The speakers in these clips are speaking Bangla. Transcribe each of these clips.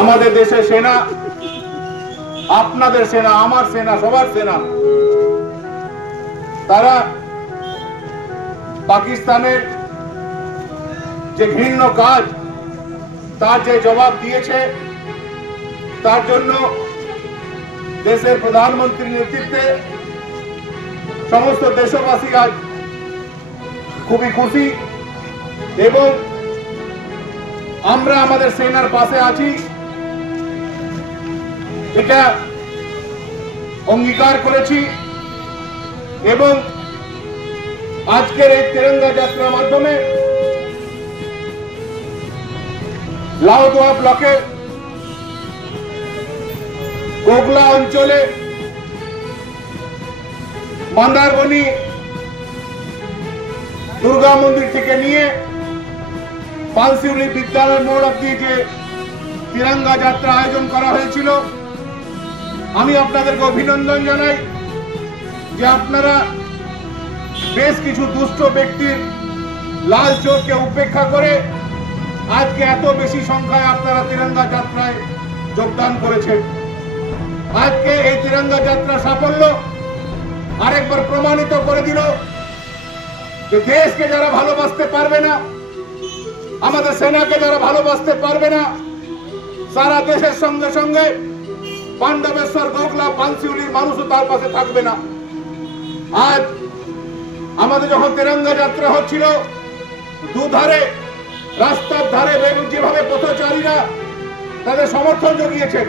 আমাদের দেশের সেনা, আপনাদের সেনা, আমার সেনা, সবার সেনা, তারা পাকিস্তানের যে ঘৃণ্য কাজ, তার যে জবাব দিয়েছে, তার জন্য দেশের প্রধানমন্ত্রীর নেতৃত্বে সমস্ত দেশবাসী আজ খুবই খুশি এবং আমরা আমাদের সেনার পাশে আছি এটা অঙ্গীকার করেছি এবং আজকের এই তিরঙ্গা যাত্রার মাধ্যমে লাউদোয়া ব্লকের গোগলা অঞ্চলে মন্দারমণি দুর্গা মন্দির থেকে নিয়ে পানশিউলি বিদ্যালয় মোড় অব্দি যে তিরঙ্গা যাত্রা আয়োজন করা হয়েছিল, আমি আপনাদেরকে অভিনন্দন জানাই যে আপনারা বেশ কিছু দুষ্ট ব্যক্তির লাল চোখকে উপেক্ষা করে আজকে এত বেশি সংখ্যায় আপনারা তিরঙ্গা যাত্রায় যোগদান করেছেন। আজকে এই তিরঙ্গা যাত্রা সাফল্য আরেকবার প্রমাণিত করে দিল যে দেশকে যারা ভালোবাসতে পারবে না, আমাদের সেনাকে যারা ভালোবাসতে পারবে না, সারা দেশের সঙ্গে সঙ্গে পাণ্ডবেশ্বর, গোগলা, পানশিউলির মানুষও তার পাশে থাকবে না। আজ আমাদের যখন তিরঙ্গা যাত্রা হচ্ছিল, দুধারে রাস্তার ধারে যেভাবে পথচারীরা তাদের সমর্থন জুগিয়েছেন,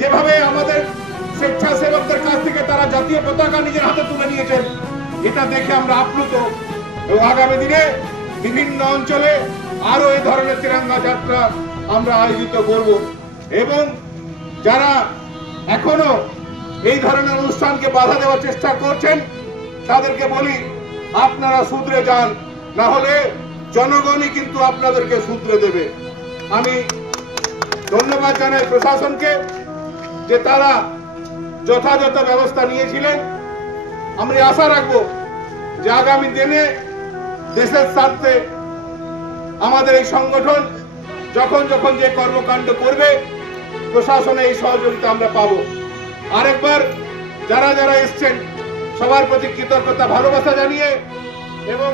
যেভাবে আমাদের স্বেচ্ছাসেবকদের কাছ থেকে তারা জাতীয় পতাকা নিজের হাতে তুলে নিয়েছেন, এটা দেখে আমরা আপ্লুত এবং আগামী দিনে বিভিন্ন অঞ্চলে আরো এই ধরনের তিরঙ্গা যাত্রা আমরা আয়োজিত করব এবং যারা এখনো এই ধরনের অনুষ্ঠানকে বাধা দেওয়ার চেষ্টা করছেন তাদেরকে বলি, আপনারা শুধরে যান, না হলে জনগণই কিন্তু আপনাদেরকে শুধরে দেবে। আমি ধন্যবাদ জানাই প্রশাসনকে যে তারা যথাযথ ব্যবস্থা নিয়েছিলেন। আমি আশা রাখবো যে আগামী দিনে দেশের স্বার্থে আমাদের এই সংগঠন যখন যখন যে কর্মকাণ্ড করবে, প্রশাসনের এই সহযোগিতা আমরা পাবো। আরেকবার যারা যারা এসছেন সবার প্রতি কৃতজ্ঞতা, ভালোবাসা জানিয়ে এবং